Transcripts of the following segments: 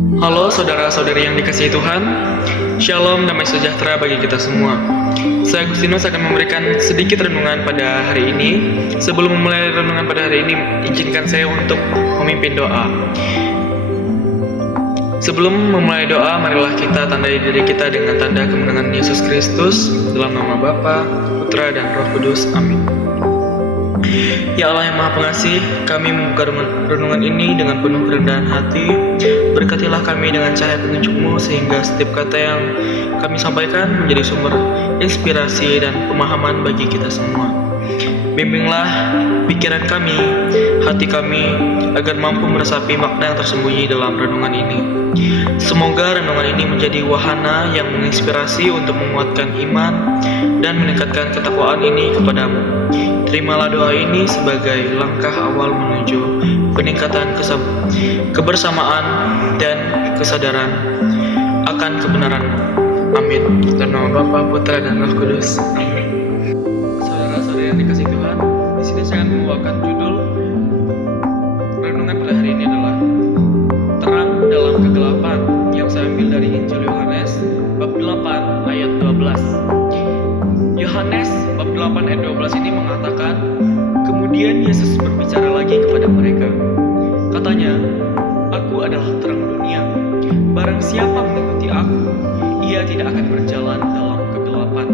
Halo saudara-saudari yang dikasihi Tuhan, Shalom damai sejahtera bagi kita semua. Saya Agustinus akan memberikan sedikit renungan pada hari ini. Sebelum memulai renungan pada hari ini, izinkan saya untuk memimpin doa. Sebelum memulai doa, marilah kita tandai diri kita dengan tanda kemenangan Yesus Kristus. Dalam nama Bapa, Putra, dan Roh Kudus. Amin. Ya Allah yang Maha Pengasih, kami membuka renungan ini dengan penuh kerendahan hati. Berkatilah kami dengan cahaya petunjuk-Mu sehingga setiap kata yang kami sampaikan menjadi sumber inspirasi dan pemahaman bagi kita semua. Bimbinglah pikiran kami, hati kami, agar mampu meresapi makna yang tersembunyi dalam renungan ini. Semoga renungan ini menjadi wahana yang menginspirasi untuk menguatkan iman dan meningkatkan ketakwaan ini kepadamu. Terimalah doa ini sebagai langkah awal menuju peningkatan kebersamaan dan kesadaran akan kebenaran-Mu. Amin. Dalam nama Bapa, Putra, dan Roh Kudus. Amin. Saudara-saudari yang dikasihi Tuhan, di sini saya akan membawakan judul renungan pada hari ini adalah Terang dalam Kegelapan, yang saya ambil dari Injil Yohanes bab 8 ayat 12. Yohanes bab 8 ayat 12 ini mengatakan, kemudian Yesus berbicara lagi kepada mereka. Katanya, "Aku adalah terang dunia. Barang siapa mengikuti aku, ia tidak akan berjalan dalam kegelapan,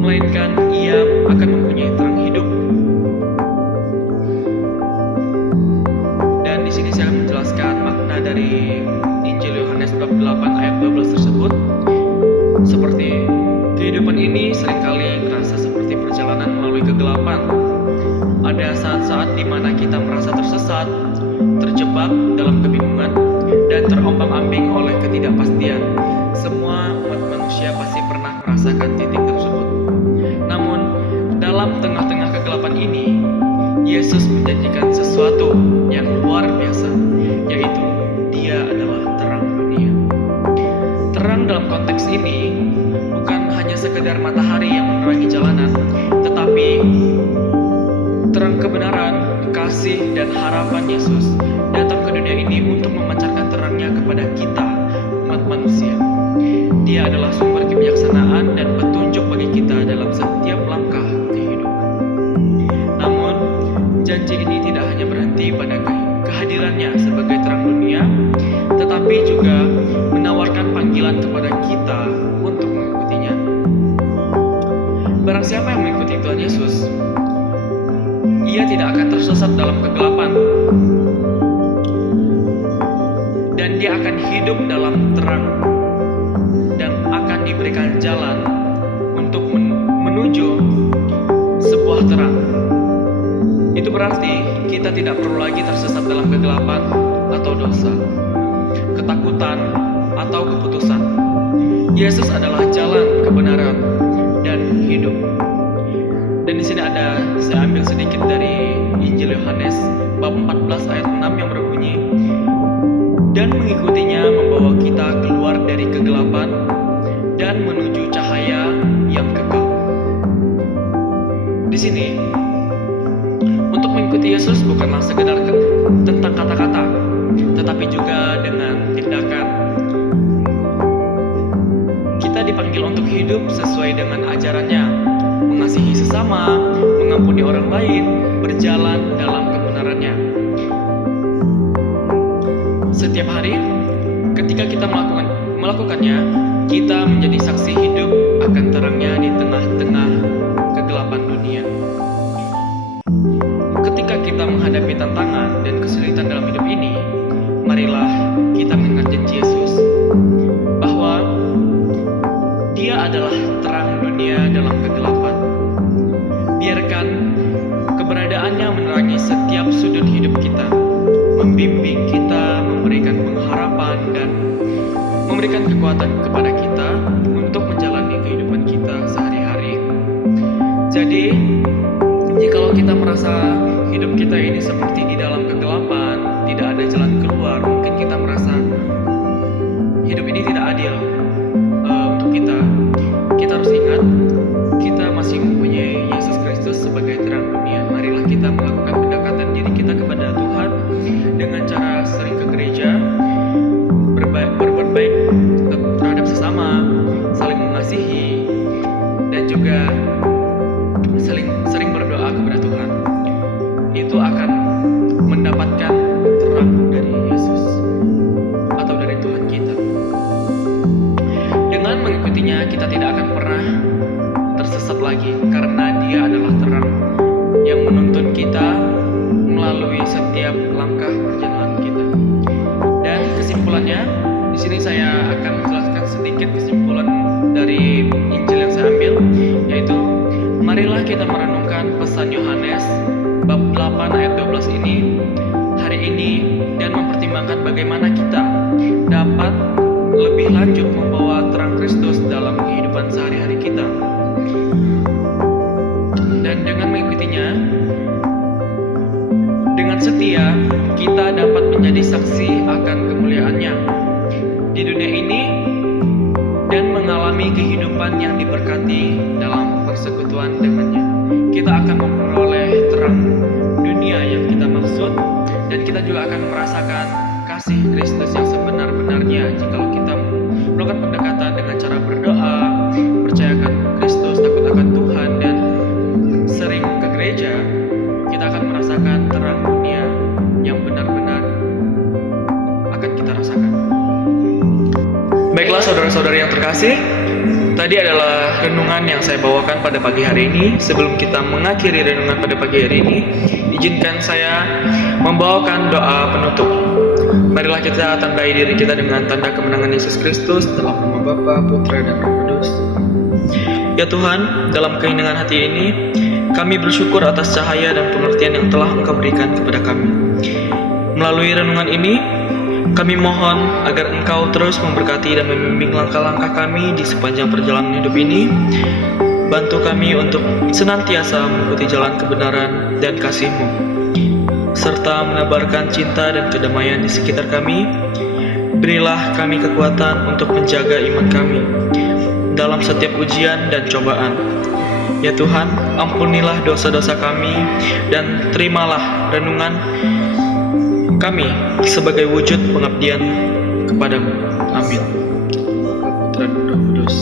melainkan ia akan mempunyai terang hidup." Dan di sini saya akan menjelaskan makna dari Injil Yohanes bab 8 ayat 12 tersebut. Seperti kehidupan ini seringkali terasa seperti perjalanan melalui kegelapan. Ada saat-saat di mana kita merasa tersesat, terjebak dalam kebingungan, dan terombang-ambing oleh ketidakpastian. Semua umat manusia pasti pernah merasakan titik tersebut. Namun, dalam tengah-tengah kegelapan ini, Yesus menjanjikan sesuatu yang luar biasa, yaitu Dia adalah terang dunia. Terang dalam konteks ini bukan hanya sekedar matahari yang menerangi jalanan, tetapi terang kebenaran, kasih, dan harapan Yesus datang ke dunia ini untuk memancarkan terangnya kepada kita, umat manusia. Dia adalah sumber kebijaksanaan dan petunjuk bagi kita dalam setiap langkah kehidupan. Namun, janji ini tidak hanya berhenti pada kehadirannya sebagai terang dunia, tetapi juga menawarkan panggilan kepada kita untuk mengikutinya. Barang siapa yang mengikuti Tuhan Yesus, ia tidak akan tersesat dalam kegelapan, dan dia akan hidup dalam terang dan akan diberikan jalan untuk menuju sebuah terang. Itu berarti kita tidak perlu lagi tersesat dalam kegelapan atau dosa, ketakutan, atau keputusan. Yesus adalah jalan, kebenaran, dan hidup. Dan di sini saya ambil sedikit dari Injil Yohanes bab 14 ayat 6 yang berbunyi, "Dan mengikutinya membawa kita keluar dari kegelapan dan menuju cahaya yang kekal." Di sini, untuk mengikuti Yesus bukanlah sekedar tentang kata-kata, tetapi juga dengan tindakan. Kita dipanggil untuk hidup sesuai dengan ajarannya, mengasihi sesama, mengampuni orang lain, berjalan dalam kebenarannya. Setiap hari, ketika kita melakukannya, kita menjadi saksi hidup akan terangnya di tengah-tengah kegelapan dunia. Ketika kita menghadapi tantangan dan kesulitan dalam hidup ini, marilah kita mengingat janji Yesus bahwa Dia adalah terang dunia dalam kegelapan. Biarkan keberadaannya menerangi setiap sudut hidup kita, membimbing kita, memberikan pengharapan, dan memberikan kekuatan kepada kita untuk menjalani kehidupan kita sehari-hari. Jadi, jikalau kita merasa hidup kita ini seperti di dalam kegelapan, tidak ada jalan keluar, mungkin kita merasa hidup ini tidak adil untuk kita. Kita harus ingat, kita masih mempunyai Yesus Kristus sebagai terang dunia. Marilah kita melakukan pendekatan diri kita kepada Tuhan dengan cara sering ke gereja, nantinya kita tidak akan pernah tersesat lagi, karena Dia adalah terang yang menuntun kita melalui setiap langkah perjalanan kita. Dan kesimpulannya, di sini saya akan menjelaskan sedikit kesimpulan dari Injil yang saya ambil, yaitu marilah kita merenungkan pesan Yohanes bab 8 ayat 12 ini hari ini dan mempertimbangkan bagaimana kita dapat lebih lanjut membawa terang Kristus dalam kehidupan sehari-hari kita. Dan dengan mengikutinya, dengan setia kita dapat menjadi saksi akan kemuliaannya di dunia ini dan mengalami kehidupan yang diberkati dalam persekutuan dengannya. Kita akan memperoleh terang dunia yang kita maksud, dan kita juga akan merasakan kasih Kristus yang sebenar-benarnya jikalau kita melakukan pendekatan dengan cara berdoa, percayakan Kristus, takut akan Tuhan, dan sering ke gereja. Kita akan merasakan terang dunia yang benar-benar akan kita rasakan. Baiklah saudara-saudari yang terkasih, tadi adalah renungan yang saya bawakan pada pagi hari ini. Sebelum kita mengakhiri renungan pada pagi hari ini, izinkan saya membawakan doa penutup. Marilah kita tandai diri kita dengan tanda kemenangan Yesus Kristus dalam nama Bapa, Putra, dan Roh Kudus. Ya Tuhan, dalam keheningan hati ini, kami bersyukur atas cahaya dan pengertian yang telah Engkau berikan kepada kami. Melalui renungan ini, kami mohon agar Engkau terus memberkati dan membimbing langkah-langkah kami di sepanjang perjalanan hidup ini. Bantu kami untuk senantiasa mengikuti jalan kebenaran dan kasih-Mu, serta menebarkan cinta dan kedamaian di sekitar kami. Berilah kami kekuatan untuk menjaga iman kami dalam setiap ujian dan cobaan. Ya Tuhan, ampunilah dosa-dosa kami dan terimalah renungan kami sebagai wujud pengabdian kepadamu. Amin. Bapa, Putra, dan Roh Kudus.